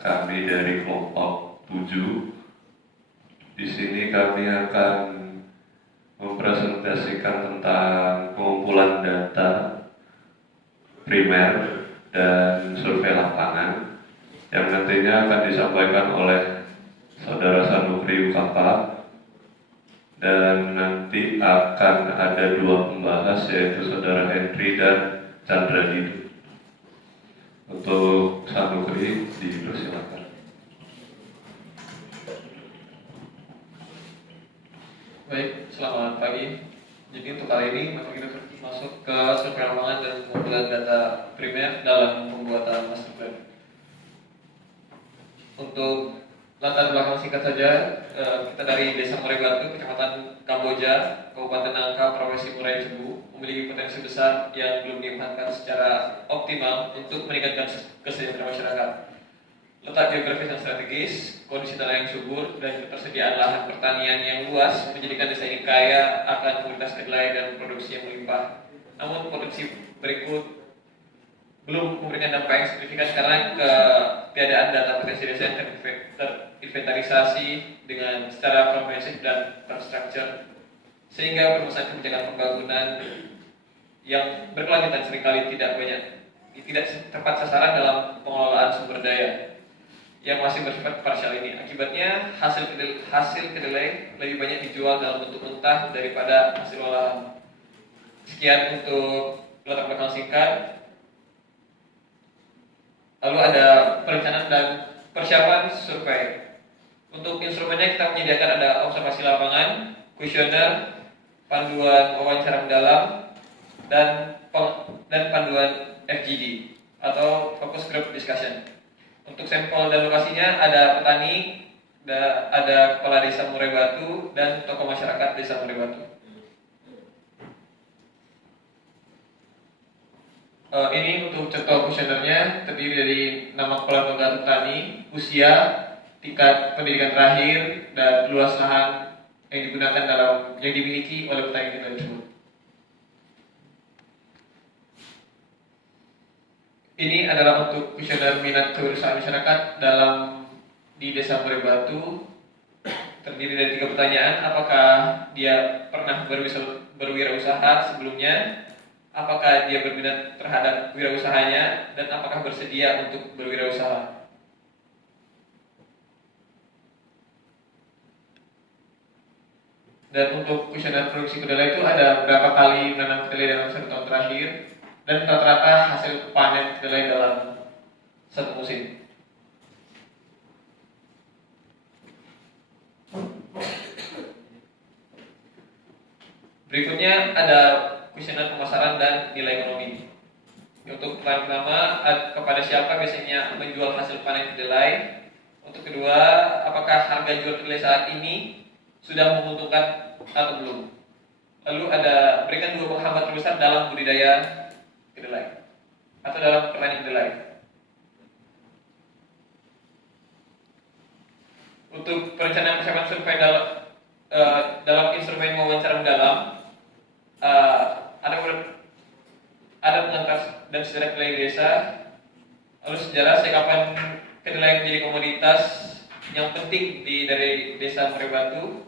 kami dari kelompok 7. Di sini kami akan mempresentasikan tentang pengumpulan data primer dan survei lapangan yang nantinya akan disampaikan oleh Saudara Sanukri UKK, dan nanti akan ada 2 pembahas, yaitu Saudara Henry dan Chandra Didu. Untuk Sanukri dipersilakan. Baik, selamat pagi. Jadi untuk kali ini maka kita masuk ke survei lapangan dan pengumpulan data primer dalam pembuatan master plan. Untuk latar belakang singkat saja, kita dari Desa Murai Batu, Kecamatan Kamboja, Kabupaten Nangka, Provinsi Murai Cebu, memiliki potensi besar yang belum dimanfaatkan secara optimal untuk meningkatkan kesejahteraan masyarakat. Letak geografis yang strategis, kondisi tanah yang subur, dan ketersediaan lahan pertanian yang luas menjadikan desa ini kaya akan komoditas kedelai dan produksi yang melimpah. Namun potensi berikut belum memberikan dampak yang signifikan karena ketiadaan data potensi desa yang terinventarisasi dengan secara komprehensif dan terstruktur, sehingga perumusan kebijakan pembangunan yang berkelanjutan seringkali tidak tepat sasaran dalam pengelolaan sumber daya yang masih bersifat parsial ini. Akibatnya hasil kedelai lebih banyak dijual dalam bentuk mentah daripada hasil olahan. Sekian untuk latar belakang singkat. Lalu ada perencanaan dan persiapan survei. Untuk instrumennya kita menyediakan ada observasi lapangan, kuesioner, panduan wawancara mendalam, dan panduan FGD atau Focus Group Discussion. Untuk sampel dan lokasinya ada petani, ada kepala desa Murai Batu, dan tokoh masyarakat desa Murai Batu. Ini untuk contoh kuesionernya terdiri dari nama kepala lembaga petani, usia, tingkat pendidikan terakhir, dan luas lahan yang digunakan yang dimiliki oleh petani tersebut. Ini adalah untuk kuesioner minat kewirausahaan masyarakat di Desa Murai Batu. Terdiri dari 3 pertanyaan: apakah dia pernah berwirausaha sebelumnya, apakah dia berminat terhadap wirausahanya, dan apakah bersedia untuk berwirausaha. Dan untuk kuesioner produksi kedelai itu ada berapa kali menanam kedelai dalam 1 tahun terakhir, dan rata-rata hasil panen kedelai dalam 1 musim. Berikutnya ada kuesioner pemasaran dan nilai ekonomi. Untuk pertanyaan pertama, kepada siapa biasanya menjual hasil panen kedelai. Untuk kedua, apakah harga jual kedelai saat ini sudah menguntungkan atau belum. Lalu berikan 2 penghambat terbesar dalam budidaya kedelai atau dalam pertanian kedelai. Untuk perencanaan persiapan survei dalam instrumen wawancara mendalam, ada pengantar dan sejarah kedelai di desa, lalu sejarah sekapan kedelai menjadi komoditas yang penting dari Desa Murai Batu,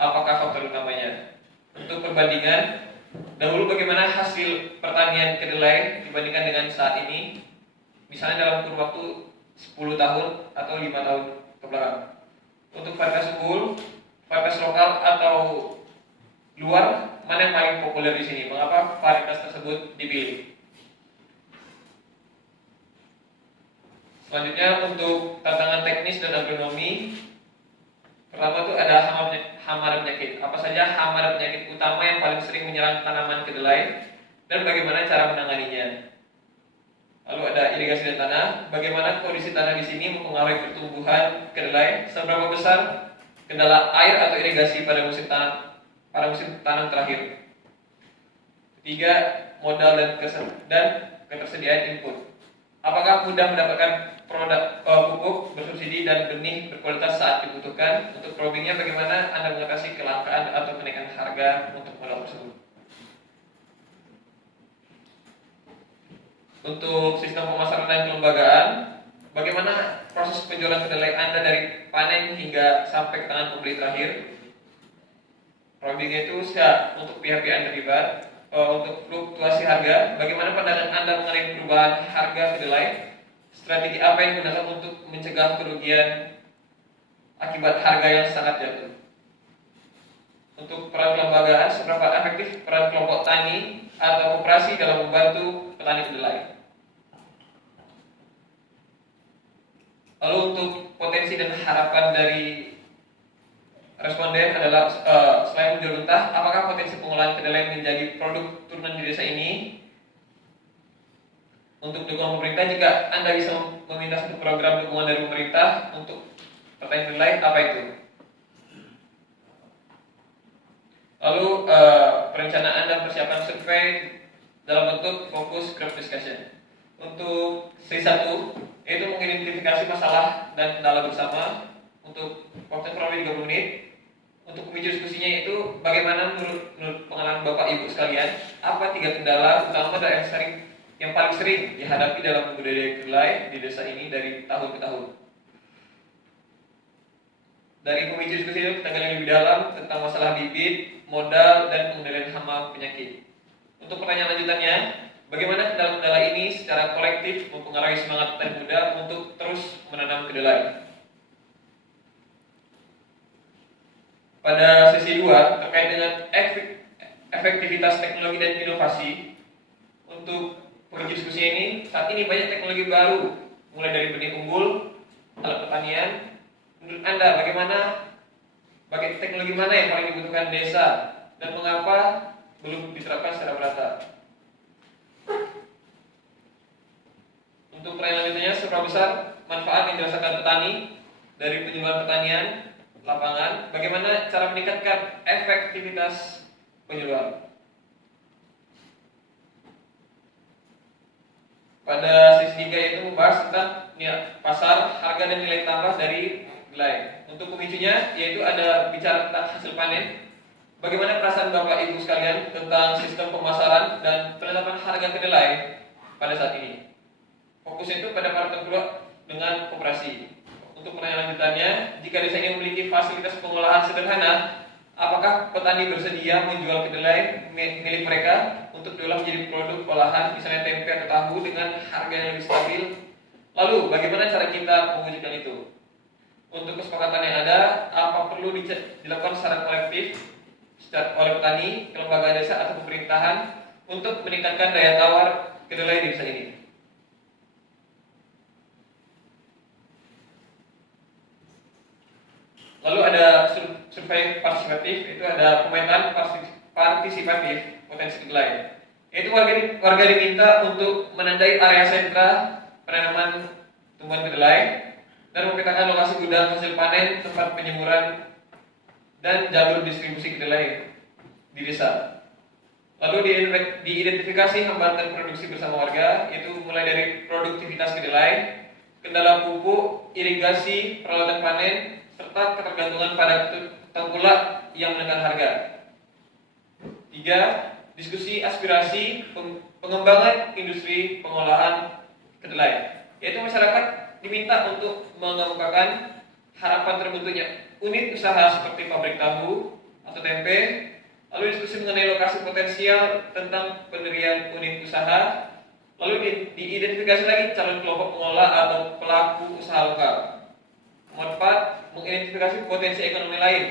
apakah faktor utamanya. Untuk perbandingan, dahulu bagaimana hasil pertanian kedelai dibandingkan dengan saat ini, misalnya dalam kurun waktu 10 tahun atau 5 tahun ke belakang. Untuk varietas unggul, varietas lokal atau luar, mana yang paling populer di sini? Mengapa varietas tersebut dipilih? Selanjutnya untuk tantangan teknis dan agronomi. Pertama itu ada hama dan penyakit. Apa saja hama dan penyakit utama yang paling sering menyerang tanaman kedelai dan bagaimana cara menanganinya? Lalu ada irigasi dan tanah. Bagaimana kondisi tanah di sini mempengaruhi pertumbuhan kedelai? Seberapa besar kendala air atau irigasi pada musim tanam terakhir? Ketiga, modal dan ketersediaan input. Apakah mudah mendapatkan produk pupuk bersubsidi dan benih berkualitas saat dibutuhkan? Untuk probingnya, bagaimana Anda mengatasi kelangkaan atau kenaikan harga untuk modal tersebut? Untuk sistem pemasaran dan kelembagaan, bagaimana proses penjualan kedelai Anda dari panen hingga sampai ke tangan pembeli terakhir. Probing itu untuk pihak-pihak yang terlibat. Untuk fluktuasi harga, bagaimana pandangan Anda mengenai perubahan harga kedelai? Strategi apa yang digunakan untuk mencegah kerugian akibat harga yang sangat jatuh? Untuk peran kelembagaan, seberapa efektif peran kelompok tani atau koperasi dalam membantu petani kedelai? Lalu untuk potensi dan harapan dari responden adalah selain menjual mentah, apakah potensi pengolahan kedelai menjadi produk turunan di desa ini? Untuk dukungan pemerintah, jika Anda bisa meminta satu program dukungan dari pemerintah untuk petani kedelai, apa itu? Lalu perencanaan dan persiapan survei dalam bentuk fokus group discussion. Untuk sesi 1 yaitu mengidentifikasi masalah dan kendala bersama untuk waktu kurang lebih 30 menit. Untuk pemicu diskusinya itu bagaimana menurut pengalaman Bapak Ibu sekalian, apa 3 kendala utama dan yang paling sering dihadapi dalam budidaya kedelai di desa ini dari tahun ke tahun. Dari pemicu diskusi itu kita gali lebih dalam tentang masalah bibit, modal, dan pengendalian hama penyakit. Untuk pertanyaan lanjutannya, bagaimana kendala-kendala ini secara kolektif mempengaruhi semangat petani muda untuk terus menanam kedelai? Pada sesi 2 terkait dengan efektivitas teknologi dan inovasi, untuk pemicu diskusi ini, saat ini banyak teknologi baru, mulai dari benih unggul, alat pertanian. Menurut Anda, bagaimana teknologi mana yang paling dibutuhkan desa dan mengapa belum diterapkan secara merata? Untuk pertanyaan lanjutannya, seberapa besar manfaat yang dirasakan petani dari penjualan pertanian lapangan? Bagaimana cara meningkatkan efektivitas penjualan? Pada sesi 3 itu membahas tentang pasar, harga, dan nilai tambah dari kedelai. Untuk pemicunya yaitu ada bicara tentang hasil panen. Bagaimana perasaan Bapak Ibu sekalian tentang sistem pemasaran dan penetapan harga kedelai pada saat ini? Fokusnya itu pada para tengkulak dengan koperasi. Untuk pertanyaan lanjutannya, jika desa ini memiliki fasilitas pengolahan sederhana, apakah petani bersedia menjual kedelai milik mereka untuk diolah menjadi produk olahan, misalnya tempe atau tahu dengan harga yang lebih stabil? Lalu, bagaimana cara kita mewujudkan itu? Untuk kesepakatan yang ada, apa perlu dilakukan secara kolektif oleh petani, kelembagaan desa atau pemerintahan untuk meningkatkan daya tawar kedelai di desa ini? Lalu ada survei partisipatif, itu ada pemetaan partisipatif potensi kedelai. Itu warga diminta untuk menandai area sentra penanaman tumbuhan kedelai dan memetakan lokasi gudang hasil panen, tempat penyemuran, dan jalur distribusi kedelai di desa. Lalu diidentifikasi hambatan produksi bersama warga, yaitu mulai dari produktivitas kedelai, kendala pupuk, irigasi, peralatan panen, serta ketergantungan pada tengkulak yang menekan harga. 3. Diskusi aspirasi pengembangan industri pengolahan kedelai, yaitu masyarakat diminta untuk mengemukakan harapan terbentuknya unit usaha seperti pabrik tahu atau tempe. Lalu diskusi mengenai lokasi potensial tentang pendirian unit usaha. Lalu diidentifikasi lagi calon kelompok pengelola atau pelaku usaha lokal. Nomor 4, mengidentifikasi potensi ekonomi lain,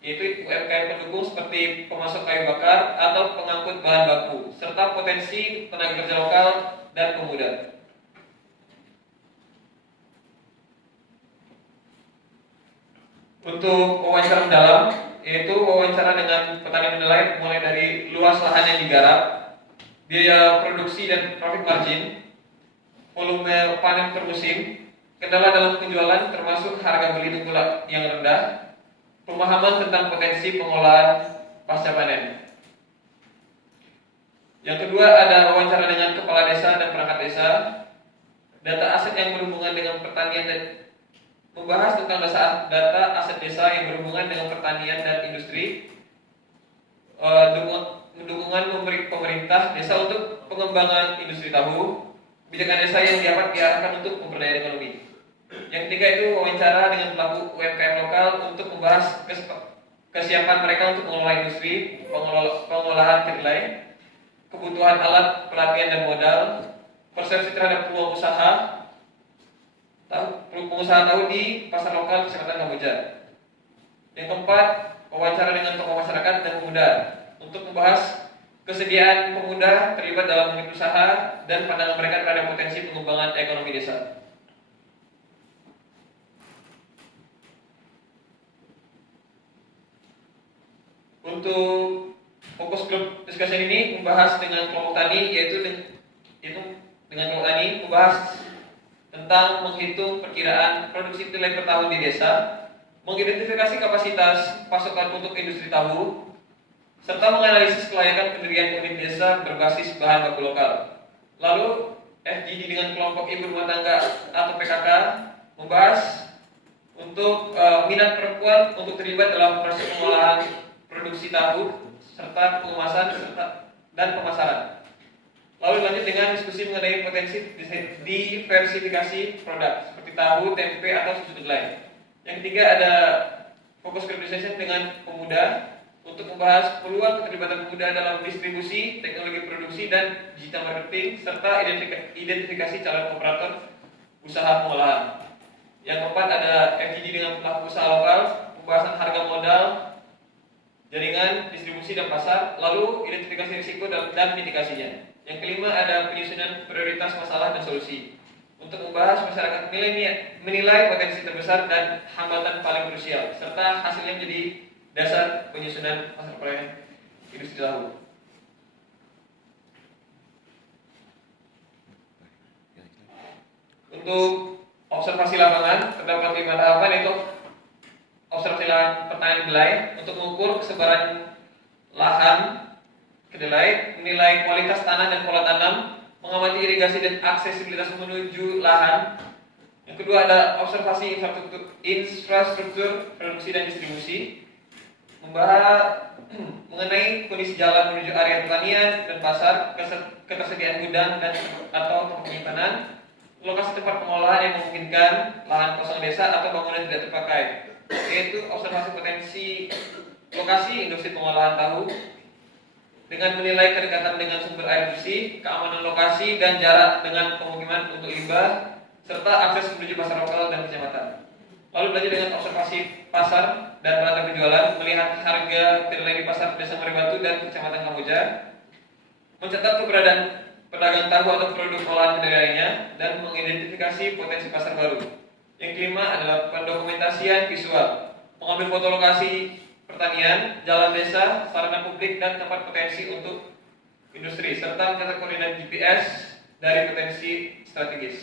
yaitu UMKM pendukung seperti pemasok kayu bakar atau pengangkut bahan baku, serta potensi tenaga kerja lokal dan pemuda. Untuk wawancara mendalam, yaitu wawancara dengan petani kedelai mulai dari luas lahan yang digarap, biaya produksi dan profit margin, volume panen per musim, kendala dalam penjualan termasuk harga beli tengkulak yang rendah, pemahaman tentang potensi pengolahan pasca panen. Yang kedua ada wawancara dengan kepala desa dan perangkat desa, data aset yang berhubungan dengan pertanian dan membahas tentang data aset desa yang berhubungan dengan pertanian dan industri, dukungan memberi pemerintah desa untuk pengembangan industri tahu, kebijakan desa yang dapat diarahkan untuk pemberdayaan ekonomi. Yang ketiga itu wawancara dengan pelaku UMKM lokal untuk membahas kesiapan mereka untuk mengelola industri, pengolahan kedelai, kebutuhan alat, pelatihan dan modal, persepsi terhadap peluang usaha, pengusaha tahu di pasar lokal Kecamatan Kamboja. Yang keempat, wawancara dengan tokoh masyarakat dan pemuda untuk membahas kesediaan pemuda terlibat dalam unit usaha dan pandangan mereka terhadap potensi pengembangan ekonomi desa. Untuk fokus grup diskusi ini membahas dengan kelompok tani, yaitu dengan kelompok tani membahas tentang menghitung perkiraan produksi kedelai per tahun di desa, mengidentifikasi kapasitas pasokan untuk industri tahu, serta menganalisis kelayakan pendirian unit desa berbasis bahan baku lokal. Lalu FGD dengan kelompok ibu rumah tangga atau PKK membahas untuk minat perempuan untuk terlibat dalam proses pengolahan produksi tahu serta pengemasan dan pemasaran. Lalu lanjut dengan diskusi mengenai potensi diversifikasi produk seperti tahu, tempe atau susu kedelai. Yang ketiga ada fokus group discussion dengan pemuda untuk membahas peluang keterlibatan pemuda dalam distribusi, teknologi produksi dan digital marketing serta identifikasi calon operator usaha pengolahan. Yang keempat ada FGD dengan pelaku usaha lokal, pembahasan harga modal, jaringan distribusi dan pasar, lalu identifikasi risiko dan mitigasinya. Yang kelima ada penyusunan prioritas masalah dan solusi untuk membahas masyarakat menilai potensi terbesar dan hambatan paling krusial serta hasilnya menjadi dasar penyusunan master plan industri tahu. Untuk observasi lapangan terdapat 5 tahapan, yaitu observasi lahan pertanian kedelai untuk mengukur kesebaran lahan kedelai, menilai kualitas tanah dan pola tanam, mengamati irigasi dan aksesibilitas menuju lahan. Yang kedua ada observasi infrastruktur produksi dan distribusi, membahas mengenai kondisi jalan menuju area pertanian dan pasar, ketersediaan gudang dan atau tempat penyimpanan, lokasi tempat pengolahan yang memungkinkan, lahan kosong desa atau bangunan tidak terpakai, yaitu observasi potensi lokasi industri pengolahan tahu dengan menilai kedekatan dengan sumber air bersih, keamanan lokasi dan jarak dengan pemukiman untuk limbah, serta akses menuju pasar lokal dan kecamatan. Lalu belajar dengan observasi pasar dan rantai penjualan, melihat harga kedelai di pasar Desa Maribatu dan Kecamatan Kamboja, mencatat keberadaan pedagang tahu atau produk olahan kedelai lainnya, dan mengidentifikasi potensi pasar baru. Yang kelima adalah pendokumentasian visual, mengambil foto lokasi pertanian, jalan desa, sarana publik dan tempat potensi untuk industri, serta mencatat koordinat GPS dari potensi strategis.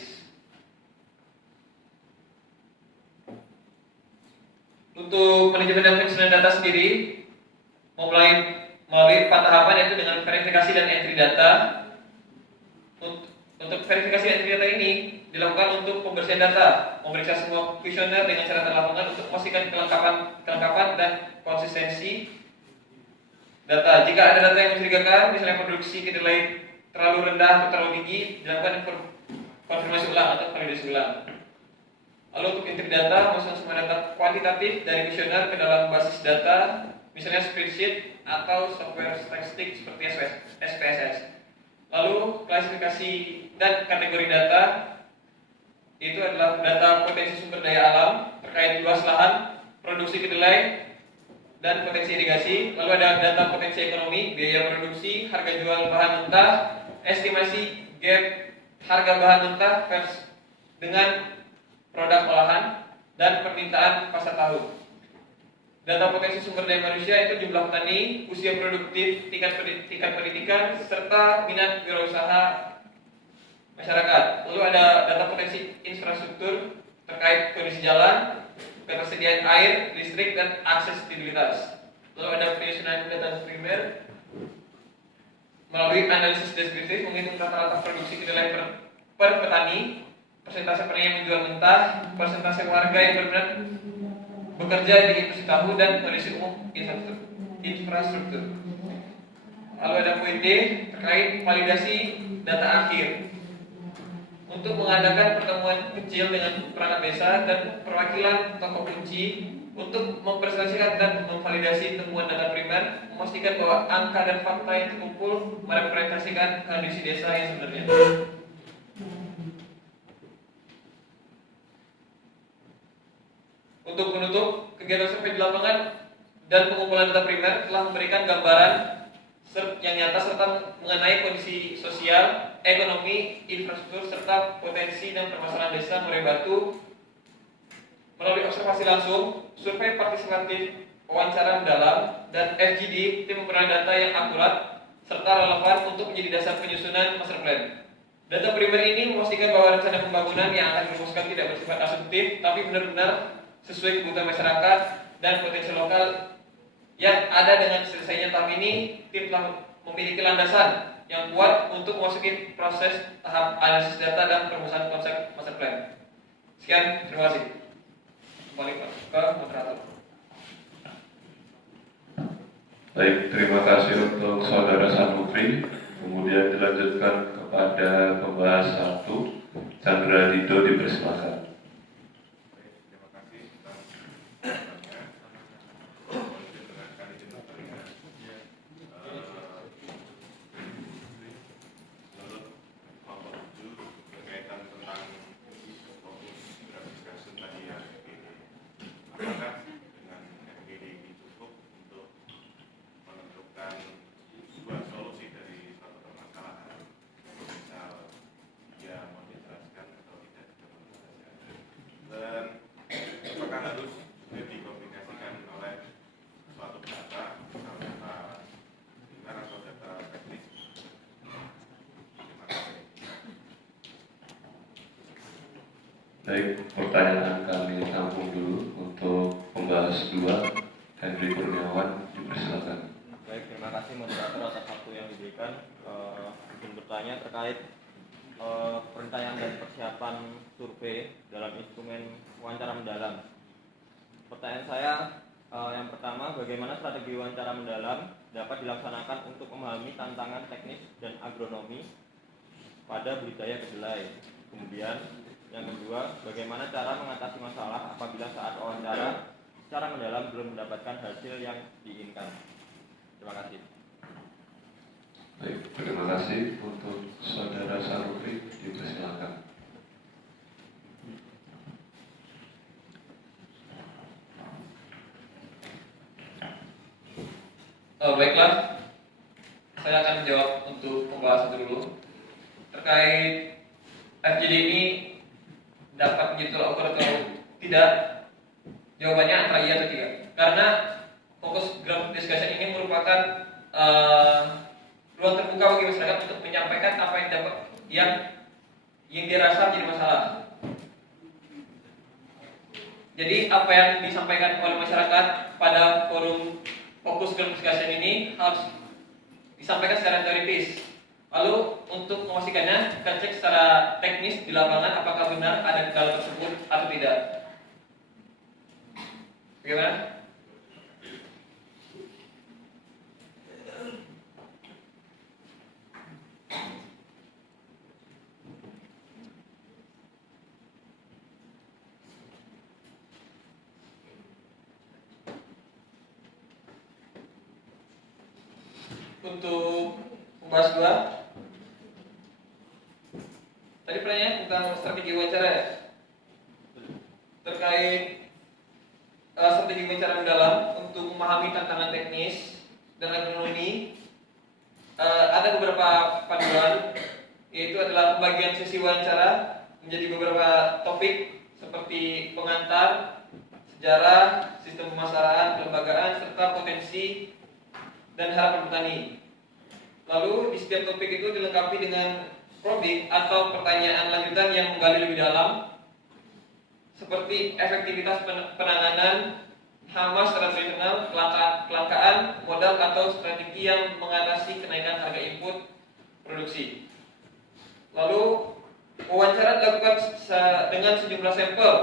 Untuk manajemen dan penyusunan data sendiri melalui 4 tahapan, yaitu dengan verifikasi dan entry data. Untuk verifikasi dan entry data ini dilakukan untuk pembersihan data, memeriksa semua kuesioner dengan catatan lapangan untuk memastikan kelengkapan dan konsistensi data. Jika ada data yang mencurigakan, misalnya produksi kedelai terlalu rendah atau terlalu tinggi, dilakukan konfirmasi ulang atau validasi ulang. Lalu untuk entry data, masukkan semua data kuantitatif dari kuesioner ke dalam basis data, misalnya spreadsheet atau software statistik seperti SPSS. Lalu klasifikasi dan kategori data itu adalah data potensi sumber daya alam terkait luas lahan, produksi kedelai, dan potensi irigasi. Lalu ada data potensi ekonomi, biaya produksi, harga jual bahan mentah, estimasi gap harga bahan mentah dengan produk olahan, dan permintaan pasar tahu. Data potensi sumber daya manusia itu jumlah petani, usia produktif, tingkat pendidikan, serta minat wirausaha masyarakat. Lalu ada data potensi infrastruktur terkait kondisi jalan, ketersediaan air, listrik, dan aksesibilitas. Lalu ada penyusunan data primer melalui analisis deskriptif, menghitung rata-rata produksi kedelai per petani, persentase petani yang menjual mentah, persentase warga yang berminat bekerja di industri tahu, dan kondisi umum infrastruktur. Lalu ada poin D terkait validasi data akhir. untuk mengadakan pertemuan kecil dengan perangkat desa dan perwakilan tokoh kunci untuk mempresentasikan dan memvalidasi temuan data primer, memastikan bahwa angka dan fakta yang terkumpul merepresentasikan kondisi desa yang sebenarnya. Untuk menutup, kegiatan survei di lapangan dan pengumpulan data primer telah memberikan gambaran yang nyata serta mengenai kondisi sosial, ekonomi, infrastruktur, serta potensi dan permasalahan desa Murai Batu melalui observasi langsung, survei partisipatif, wawancara mendalam, dan FGD, tim memperoleh data yang akurat serta relevan untuk menjadi dasar penyusunan master plan. Data primer ini memastikan bahwa rencana pembangunan yang akan dirumuskan tidak bersifat asumtif, tapi benar-benar sesuai kebutuhan masyarakat dan potensi lokal yang ada. Dengan selesainya tahap ini, tim telah memiliki landasan yang kuat untuk memasuki proses tahap analisis data dan perumusan konsep master plan. Sekian, terima kasih. Kembali ke moderator. Baik, terima kasih untuk Saudara Sanukri. Kemudian dilanjutkan kepada pembahas 1, Chandra Dido, dipersilakan. Baik, pertanyaan kami tampung dulu untuk pembahas 2, Henry Kurniawan, dipersilakan. Baik, terima kasih moderator atas waktu yang diberikan. Izin bertanya terkait perencanaan dan persiapan survei dalam instrumen wawancara mendalam. Pertanyaan saya yang pertama, bagaimana strategi wawancara mendalam dapat dilaksanakan untuk memahami tantangan teknis dan agronomi pada budidaya kedelai? Kemudian yang kedua, bagaimana cara mengatasi masalah apabila saat wawancara secara mendalam belum mendapatkan hasil yang diinginkan? Terima kasih. Baik, terima kasih untuk Saudara Sanukri, dipersilakan. Baiklah, saya akan menjawab untuk pembahasan dulu terkait FGD ini dapat menjadi tolak ukur atau tidak. Jawabannya antara iya atau tidak, karena fokus group discussion ini merupakan ruang terbuka bagi masyarakat untuk menyampaikan apa yang dapat yang dirasa menjadi masalah. Jadi apa yang disampaikan oleh masyarakat pada forum fokus group discussion ini harus disampaikan secara teoritis. Lalu untuk memastikannya, kita cek secara teknis di lapangan apakah benar ada kendala tersebut atau tidak. Bagaimana? Untuk pembahas 2, tadi pertanyaan tentang strategi wawancara ya? Terkait strategi wawancara mendalam untuk memahami tantangan teknis dan agronomi, ada beberapa panduan, yaitu adalah pembagian sesi wawancara menjadi beberapa topik seperti pengantar, sejarah, sistem pemasaran, kelembagaan, serta potensi dan harapan petani. Lalu di setiap topik itu dilengkapi dengan probing atau pertanyaan lanjutan yang menggali lebih dalam, seperti efektivitas penanganan hama secara tradisional, kelangkaan modal atau strategi yang mengatasi kenaikan harga input produksi. Lalu wawancara dilakukan dengan sejumlah sampel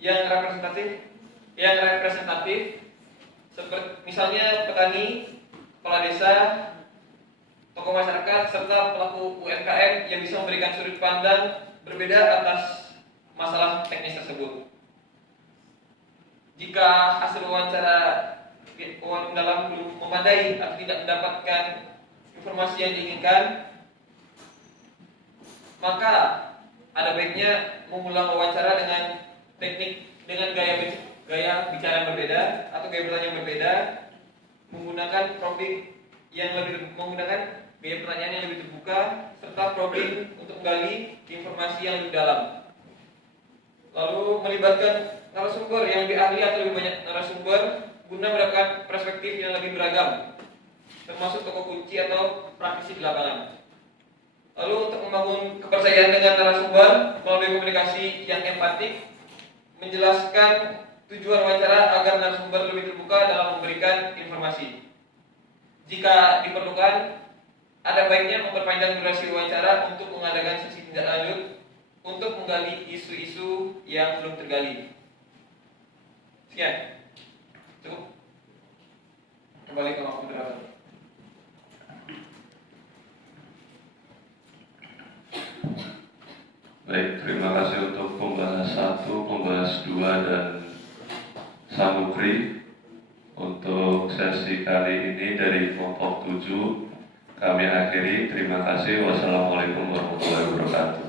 yang representatif, seperti misalnya petani, kepala desa, tokoh masyarakat, serta pelaku UMKM yang bisa memberikan sudut pandang berbeda atas masalah teknis tersebut. Jika hasil wawancara mendalam belum memadai atau tidak mendapatkan informasi yang diinginkan, maka ada baiknya mengulang wawancara dengan gaya bicara yang berbeda atau gaya bertanya yang berbeda, menggunakan gaya pertanyaan yang lebih terbuka serta probing untuk menggali informasi yang lebih dalam. Lalu melibatkan narasumber yang lebih ahli atau lebih banyak narasumber guna mendapatkan perspektif yang lebih beragam, termasuk tokoh kunci atau praktisi di lapangan. Lalu untuk membangun kepercayaan dengan narasumber melalui komunikasi yang empatik, menjelaskan tujuan wawancara agar narasumber lebih terbuka dalam memberikan informasi. Jika diperlukan, ada baiknya memperpanjang durasi wawancara untuk mengadakan sesi tindak lanjut untuk menggali isu-isu yang belum tergali. Sekian. Cukup. Kembali ke waktu moderator. Baik, terima kasih untuk pembahas 1, pembahas 2, dan Samukri. Untuk sesi kali ini dari kelompok 7 kami akhiri. Terima kasih. Wassalamualaikum warahmatullahi wabarakatuh.